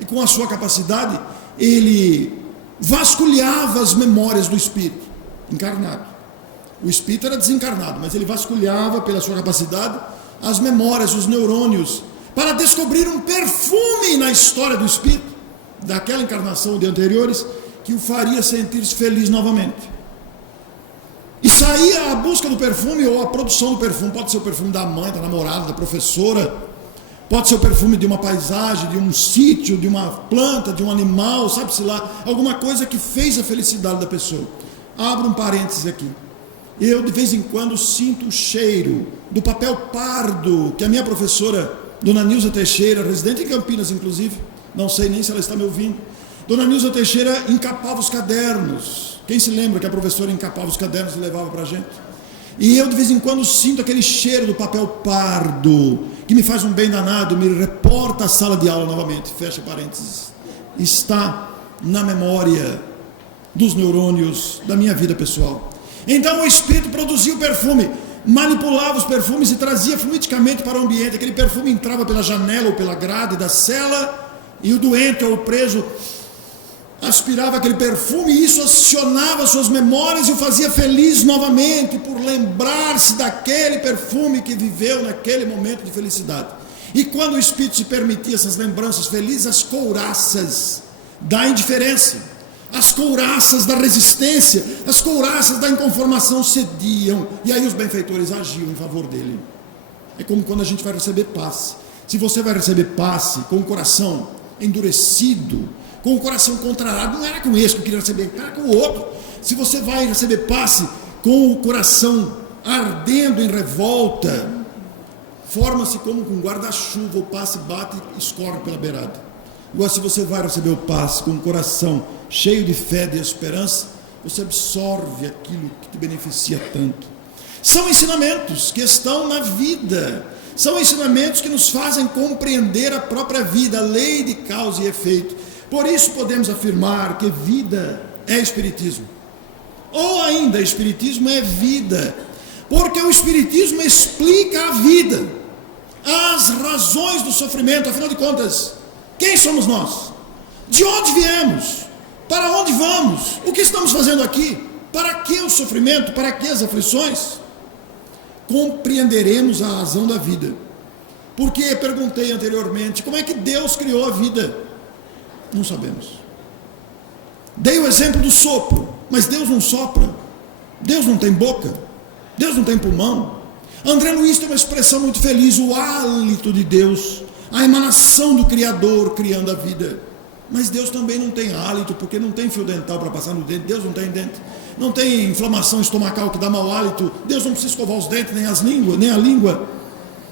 e com a sua capacidade, ele vasculhava as memórias do espírito encarnado. O espírito era desencarnado, mas ele vasculhava pela sua capacidade as memórias, os neurônios, para descobrir um perfume na história do espírito, daquela encarnação de anteriores, que o faria sentir-se feliz novamente. E saía à busca do perfume, ou a produção do perfume. Pode ser o perfume da mãe, da namorada, da professora, pode ser o perfume de uma paisagem, de um sítio, de uma planta, de um animal, sabe-se lá, alguma coisa que fez a felicidade da pessoa. Abro um parênteses aqui. Eu de vez em quando sinto o cheiro do papel pardo que a minha professora, Dona Nilza Teixeira, residente em Campinas inclusive, não sei nem se ela está me ouvindo, Dona Nilza Teixeira encapava os cadernos. Quem se lembra que a professora encapava os cadernos e levava para a gente? E eu de vez em quando sinto aquele cheiro do papel pardo, que me faz um bem danado, me reporta à sala de aula novamente, fecha parênteses. Está na memória dos neurônios da minha vida pessoal. Então o espírito produzia o perfume, manipulava os perfumes e trazia fluidicamente para o ambiente. Aquele perfume entrava pela janela ou pela grade da cela, e o doente ou o preso aspirava aquele perfume, e isso acionava suas memórias e o fazia feliz novamente, por lembrar-se daquele perfume que viveu naquele momento de felicidade. E quando o espírito se permitia essas lembranças felizes, as couraças da indiferença, as couraças da resistência, as couraças da inconformação cediam, e aí os benfeitores agiam em favor dele. É como quando a gente vai receber passe. Se você vai receber passe com o coração endurecido, com o coração contrariado, não era com esse que eu queria receber, era com o outro. Se você vai receber passe com o coração ardendo em revolta, forma-se como com um guarda-chuva, o passe bate e escorre pela beirada. Agora, se você vai receber o passe com o coração cheio de fé e de esperança, você absorve aquilo que te beneficia tanto. São ensinamentos que estão na vida, são ensinamentos que nos fazem compreender a própria vida, a lei de causa e efeito. Por isso podemos afirmar que vida é espiritismo, ou ainda espiritismo é vida, porque o espiritismo explica a vida, as razões do sofrimento. Afinal de contas, quem somos nós? De onde viemos? Para onde vamos? O que estamos fazendo aqui? Para que o sofrimento? Para que as aflições? Compreenderemos a razão da vida. Porque perguntei anteriormente, como é que Deus criou a vida? Não sabemos. Dei o exemplo do sopro, mas Deus não sopra. Deus não tem boca. Deus não tem pulmão. André Luiz tem uma expressão muito feliz, o hálito de Deus, a emanação do Criador criando a vida. Mas Deus também não tem hálito, porque não tem fio dental para passar no dente. Deus não tem dente. Não tem inflamação estomacal que dá mau hálito. Deus não precisa escovar os dentes, nem a língua.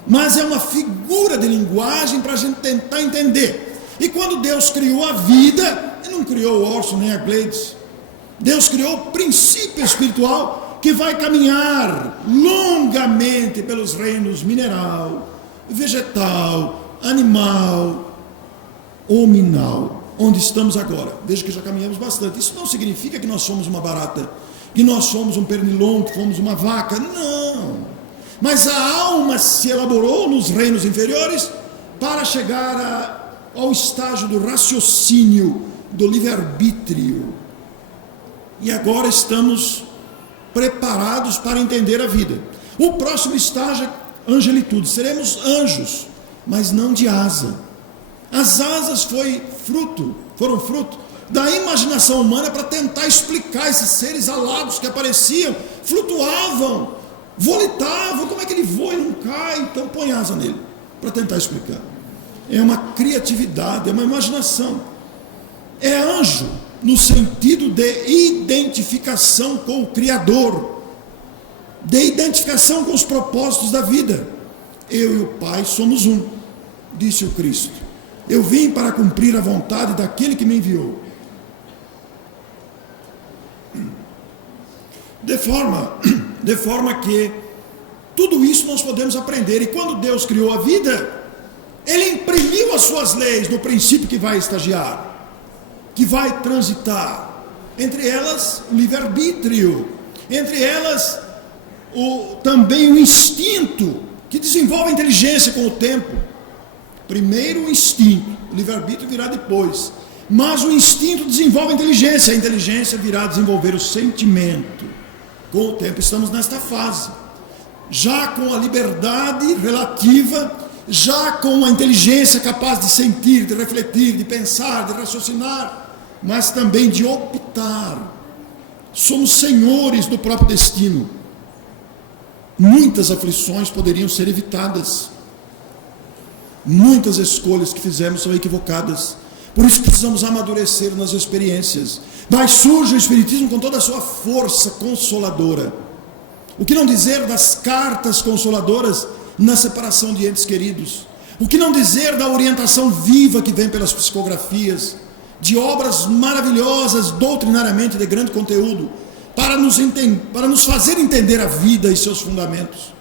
Mas é uma figura de linguagem para a gente tentar entender. E quando Deus criou a vida, Ele não criou o Orson nem a Gleides. Deus criou o princípio espiritual que vai caminhar longamente pelos reinos mineral, vegetal, animal, hominal, onde estamos agora. Veja que já caminhamos bastante. Isso não significa que nós somos uma barata, que nós somos um pernilongo, que fomos uma vaca. Não. Mas a alma se elaborou nos reinos inferiores para chegar ao estágio do raciocínio, do livre-arbítrio. E agora estamos preparados para entender a vida. O próximo estágio é angelitude. Seremos anjos, mas não de asa. As asas foram fruto da imaginação humana para tentar explicar esses seres alados que apareciam, flutuavam, volitavam. Como é que ele voa e não cai? Então põe asa nele, para tentar explicar. É uma criatividade, é uma imaginação. É anjo no sentido de identificação com o Criador, de identificação com os propósitos da vida. Eu e o Pai somos um, disse o Cristo. Eu vim para cumprir a vontade daquele que me enviou. De forma que tudo isso nós podemos aprender. E quando Deus criou a vida, Ele imprimiu as suas leis no princípio que vai estagiar, que vai transitar. Entre elas, o livre-arbítrio. Entre elas, também o instinto que desenvolve a inteligência com o tempo. Primeiro o instinto, o livre-arbítrio virá depois. Mas o instinto desenvolve a inteligência virá desenvolver o sentimento. Com o tempo estamos nesta fase. Já com a liberdade relativa, já com a inteligência capaz de sentir, de refletir, de pensar, de raciocinar, mas também de optar. Somos senhores do próprio destino. Muitas aflições poderiam ser evitadas. Muitas escolhas que fizemos são equivocadas. Por isso precisamos amadurecer nas experiências. Mas surge o Espiritismo com toda a sua força consoladora. O que não dizer das cartas consoladoras na separação de entes queridos? O que não dizer da orientação viva que vem pelas psicografias, de obras maravilhosas, doutrinariamente de grande conteúdo, para nos fazer entender a vida e seus fundamentos.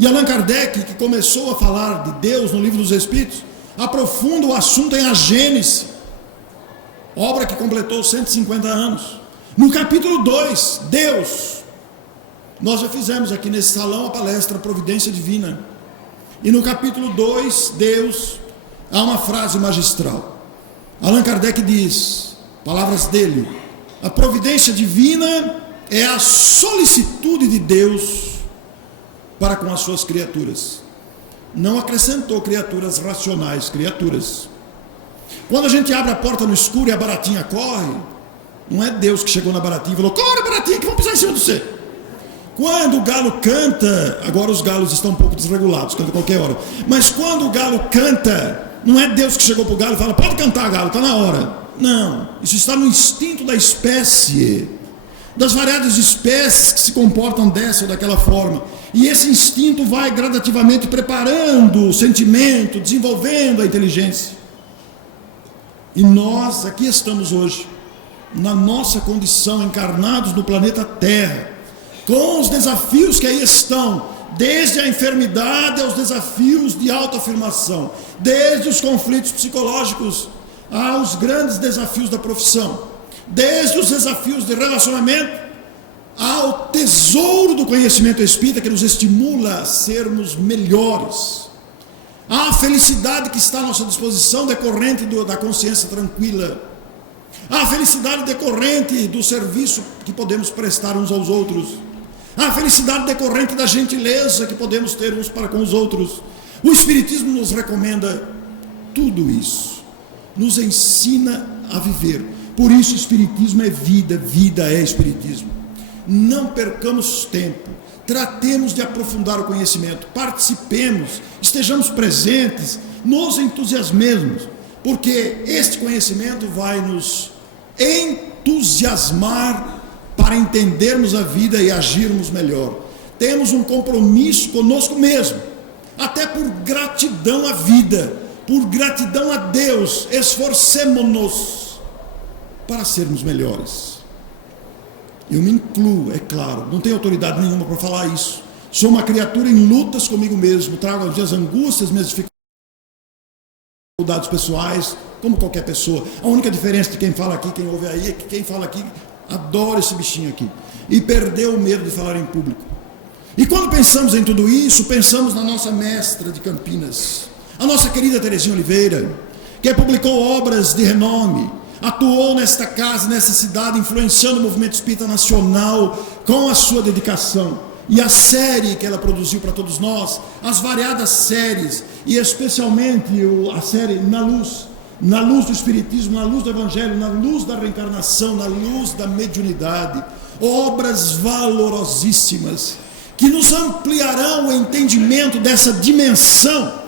E Allan Kardec, que começou a falar de Deus no Livro dos Espíritos, aprofunda o assunto em A Gênese, obra que completou 150 anos. No capítulo 2, Deus. Nós já fizemos aqui nesse salão a palestra Providência Divina. E no capítulo 2, Deus, há uma frase magistral. Allan Kardec diz, palavras dele: a providência divina é a solicitude de Deus para com as suas criaturas. Não acrescentou criaturas racionais, criaturas. Quando a gente abre a porta no escuro e a baratinha corre, não é Deus que chegou na baratinha e falou: corre, baratinha, que vão pisar em cima de você. Quando o galo canta, agora os galos estão um pouco desregulados, canta a qualquer hora, mas quando o galo canta, não é Deus que chegou para o galo e fala: pode cantar, galo, está na hora. Não, isso está no instinto da espécie, das variadas espécies que se comportam dessa ou daquela forma. E esse instinto vai gradativamente preparando o sentimento, desenvolvendo a inteligência. E nós aqui estamos hoje, na nossa condição, encarnados no planeta Terra, com os desafios que aí estão, desde a enfermidade aos desafios de autoafirmação, desde os conflitos psicológicos aos grandes desafios da profissão, desde os desafios de relacionamento ao tesouro do conhecimento espírita que nos estimula a sermos melhores, a felicidade que está à nossa disposição decorrente da consciência tranquila, a felicidade decorrente do serviço que podemos prestar uns aos outros, a felicidade decorrente da gentileza que podemos ter uns para com os outros. O Espiritismo nos recomenda tudo isso, nos ensina a viver. Por isso o Espiritismo é vida, vida é Espiritismo. Não percamos tempo, tratemos de aprofundar o conhecimento, participemos, estejamos presentes, nos entusiasmemos, porque este conhecimento vai nos entusiasmar para entendermos a vida e agirmos melhor. Temos um compromisso conosco mesmo, até por gratidão à vida, por gratidão a Deus, esforcemo-nos para sermos melhores. Eu me incluo, é claro, não tenho autoridade nenhuma para falar isso. Sou uma criatura em lutas comigo mesmo, trago as minhas angústias, minhas dificuldades pessoais, como qualquer pessoa. A única diferença de quem fala aqui, quem ouve aí, é que quem fala aqui adora esse bichinho aqui e perdeu o medo de falar em público. E quando pensamos em tudo isso, pensamos na nossa mestra de Campinas, a nossa querida Terezinha Oliveira, que publicou obras de renome, atuou nesta casa, nesta cidade, influenciando o movimento espírita nacional com a sua dedicação. E a série que ela produziu para todos nós, as variadas séries, e especialmente a série Na Luz do Espiritismo, na luz do Evangelho, na luz da reencarnação, na luz da mediunidade, obras valorosíssimas, que nos ampliarão o entendimento dessa dimensão,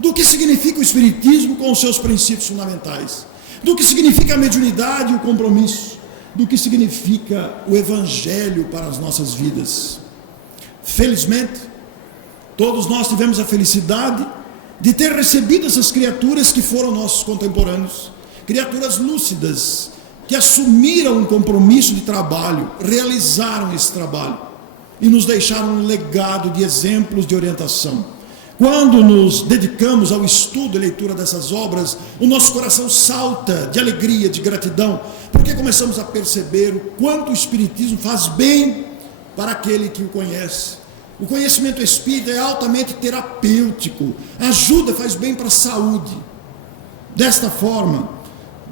do que significa o Espiritismo com os seus princípios fundamentais, do que significa a mediunidade e o compromisso, do que significa o Evangelho para as nossas vidas. Felizmente, todos nós tivemos a felicidade de ter recebido essas criaturas que foram nossos contemporâneos, criaturas lúcidas, que assumiram um compromisso de trabalho, realizaram esse trabalho e nos deixaram um legado de exemplos de orientação. Quando nos dedicamos ao estudo e leitura dessas obras, o nosso coração salta de alegria, de gratidão, porque começamos a perceber o quanto o Espiritismo faz bem para aquele que o conhece, O conhecimento espírita é altamente terapêutico, ajuda, faz bem para a saúde. Desta forma,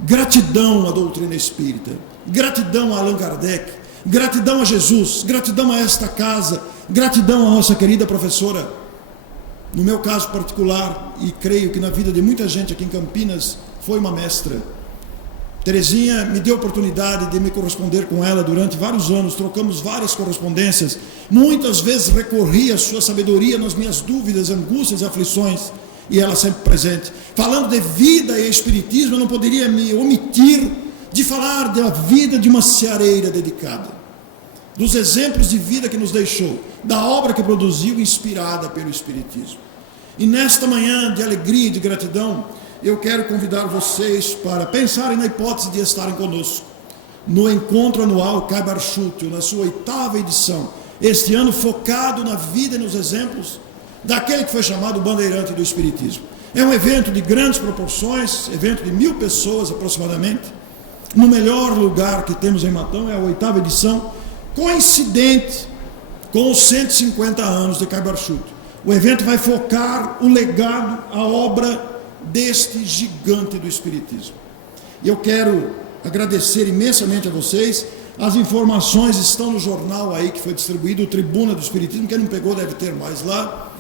gratidão à doutrina espírita, gratidão a Allan Kardec, gratidão a Jesus, gratidão a esta casa, gratidão à nossa querida professora. No meu caso particular, e creio que na vida de muita gente aqui em Campinas, foi uma mestra. Terezinha me deu a oportunidade de me corresponder com ela durante vários anos, trocamos várias correspondências, muitas vezes recorri à sua sabedoria nas minhas dúvidas, angústias e aflições, e ela sempre presente. Falando de vida e espiritismo, eu não poderia me omitir de falar da vida de uma ceareira dedicada, dos exemplos de vida que nos deixou, da obra que produziu inspirada pelo espiritismo. E nesta manhã de alegria e de gratidão, eu quero convidar vocês para pensarem na hipótese de estarem conosco no encontro anual Kaibar Schutel, na sua 8ª edição, este ano focado na vida e nos exemplos daquele que foi chamado bandeirante do espiritismo. É um evento de grandes proporções, evento de 1000 pessoas aproximadamente, no melhor lugar que temos em Matão, é a 8ª edição, coincidente com os 150 anos de Kaibar Schutel. O evento vai focar o legado, a obra deste gigante do espiritismo. E eu quero agradecer imensamente a vocês. As informações estão no jornal aí que foi distribuído, o Tribuna do Espiritismo. Quem não pegou deve ter mais lá.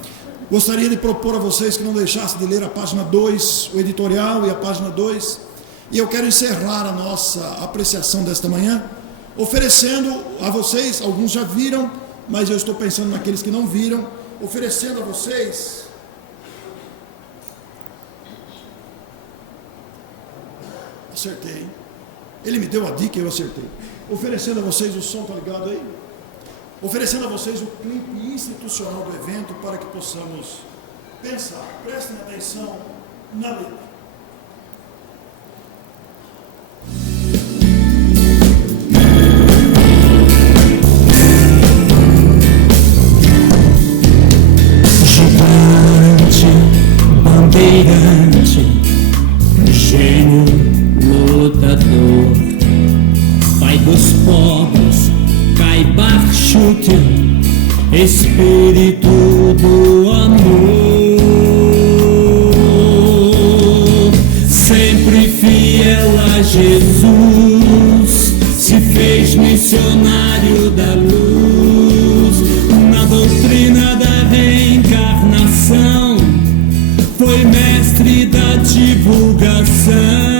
Gostaria de propor a vocês que não deixassem de ler a página 2, o editorial e a página 2. E eu quero encerrar a nossa apreciação desta manhã oferecendo a vocês, alguns já viram, mas eu estou pensando naqueles que não viram, oferecendo a vocês acertei, hein? Ele me deu a dica e eu acertei. Oferecendo a vocês, o som está ligado aí? Oferecendo a vocês o clipe institucional do evento para que possamos pensar. Prestem atenção na letra. Gigante, bandeirante, gênio lutador, pai dos pobres, Kaibar Schutel, espírito do amor, sempre fiel a Jesus, se fez missionário da luz, na doutrina da reencarnação, foi mestre da divulgação.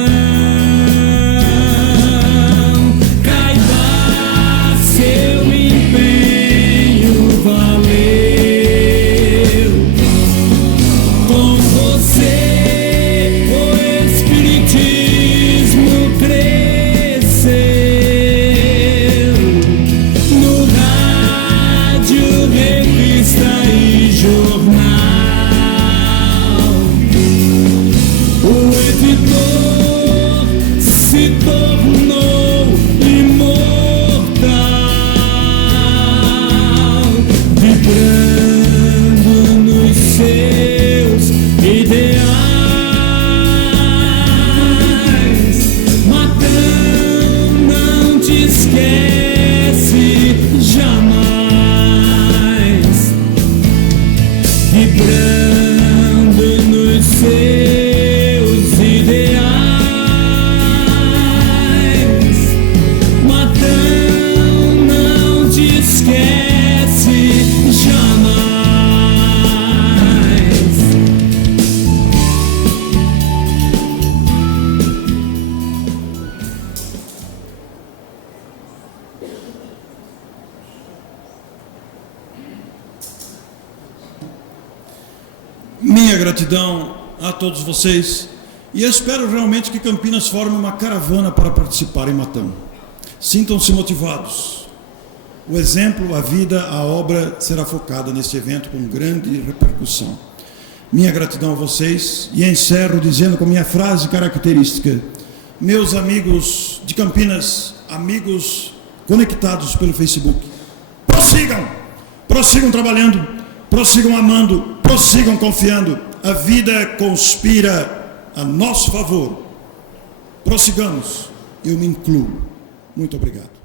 Minha gratidão a todos vocês, e eu espero realmente que Campinas forme uma caravana para participar em Matão. Sintam-se motivados. O exemplo, a vida, a obra será focada neste evento com grande repercussão. Minha gratidão a vocês, e encerro dizendo com minha frase característica: meus amigos de Campinas, amigos conectados pelo Facebook, prossigam trabalhando, prossigam amando, prossigam confiando. A vida conspira a nosso favor. Prossigamos, eu me incluo. Muito obrigado.